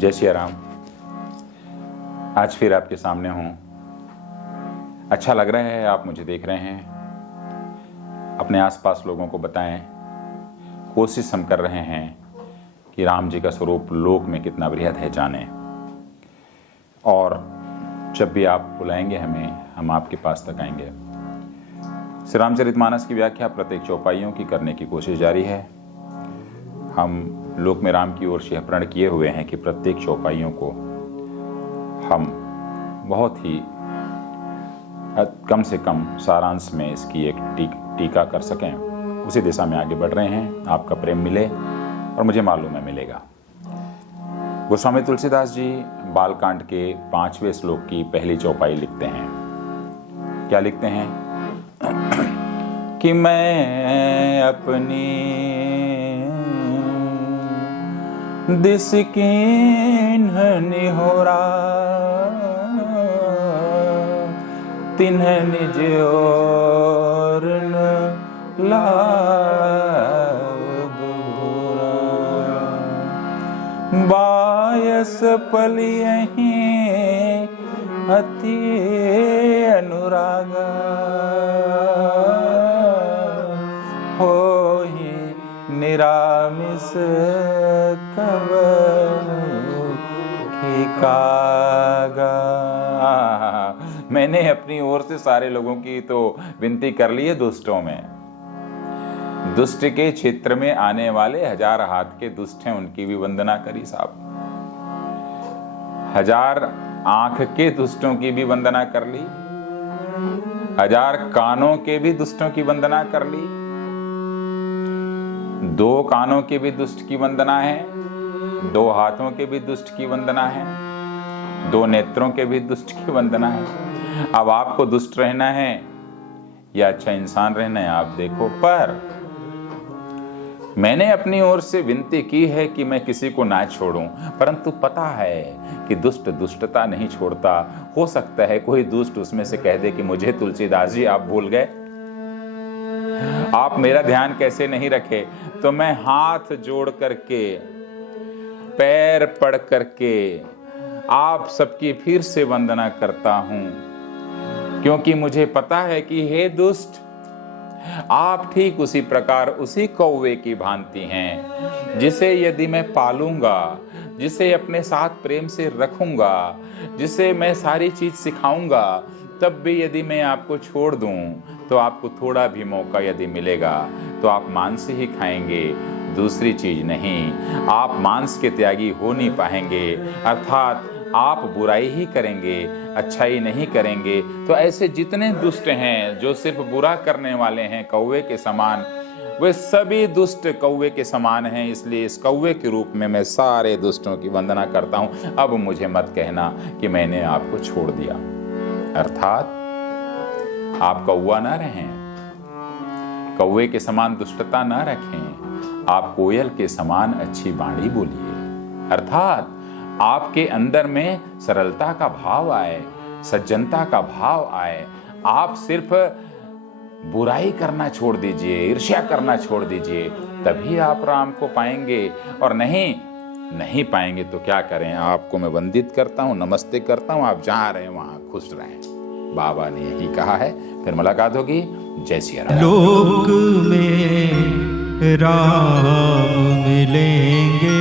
जय सिया राम। आज फिर आपके सामने हूँ। अच्छा लग रहा है, आप मुझे देख रहे हैं। अपने आसपास लोगों को बताएं। कोशिश हम कर रहे हैं कि राम जी का स्वरूप लोक में कितना बृहद है जाने। और जब भी आप बुलाएंगे हमें, हम आपके पास तक आएंगे। श्री रामचरितमानस की व्याख्या प्रत्येक चौपाइयों की करने की कोशिश जारी है। हम लोक में राम की ओर से प्रण किए हुए हैं कि प्रत्येक चौपाइयों को हम बहुत ही कम से कम सारांश में इसकी एक टीका कर सकें। उसी दिशा में आगे बढ़ रहे हैं। आपका प्रेम मिले और मुझे मालूम है मिलेगा। गोस्वामी तुलसीदास जी बालकांड के 5वें श्लोक की पहली चौपाई लिखते हैं। क्या लिखते हैं? कि मैं अपनी दिस कीन्ह निहोरा तिन्ह निज ओर न लाव भोरा। बायस पलियहि अति अनुरागा होहि निरामिस मैंने अपनी ओर से सारे लोगों की तो विनती कर ली है। दुष्टों में, दुष्ट के क्षेत्र में आने वाले 1000 हाथ के दुष्ट हैं, उनकी भी वंदना करी साहब। 1000 आंख के दुष्टों की भी वंदना कर ली, 1000 कानों के भी दुष्टों की वंदना कर ली, 2 कानों के भी दुष्ट की वंदना है, 2 हाथों के भी दुष्ट की वंदना है, 2 नेत्रों के भी दुष्ट की वंदना है। अब आपको दुष्ट रहना है या अच्छा इंसान रहना है, आप देखो। पर मैंने अपनी ओर से विनती की है कि मैं किसी को ना छोड़ूं, परंतु पता है कि दुष्ट दुष्टता नहीं छोड़ता। हो सकता है कोई दुष्ट उसमें से कह दे कि मुझे तुलसीदास जी आप भूल गए, आप मेरा ध्यान कैसे नहीं रखे। तो मैं हाथ जोड़ करके, पैर पड़ करके आप सबकी फिर से वंदना करता हूं, क्योंकि मुझे पता है कि हे दुष्ट, आप ठीक उसी प्रकार उसी कौवे की भांति हैं, जिसे यदि मैं पालूंगा, जिसे अपने साथ प्रेम से रखूंगा, जिसे मैं सारी चीज सिखाऊंगा, तब भी यदि मैं आपको छोड़ दूं तो आपको थोड़ा भी मौका यदि मिलेगा तो आप मांस ही खाएंगे, दूसरी चीज नहीं। आप मांस के त्यागी हो नहीं पाएंगे, अर्थात आप बुराई ही करेंगे, अच्छाई नहीं करेंगे। तो ऐसे जितने दुष्ट हैं जो सिर्फ बुरा करने वाले हैं, कौवे के समान, वे सभी दुष्ट कौवे के समान हैं। इसलिए इस कौवे के रूप में मैं सारे दुष्टों की वंदना करता हूं। अब मुझे मत कहना कि मैंने आपको छोड़ दिया, अर्थात आप कौवा ना रहें, कौवे के समान दुष्टता ना रखें, आप कोयल के समान अच्छी वाणी बोलिए, अर्थात आपके अंदर में सरलता का भाव आए, सज्जनता का भाव आए। आप सिर्फ बुराई करना छोड़ दीजिए, ईर्ष्या करना छोड़ दीजिए, तभी आप राम को पाएंगे। और नहीं पाएंगे तो क्या करें? आपको मैं वंदित करता हूँ, नमस्ते करता हूँ, आप जहाँ रहे वहाँ खुश रहें। बाबा ने यही कहा है। फिर मुलाकात होगी। जय सिया राम। लोक में राम मिलेंगे।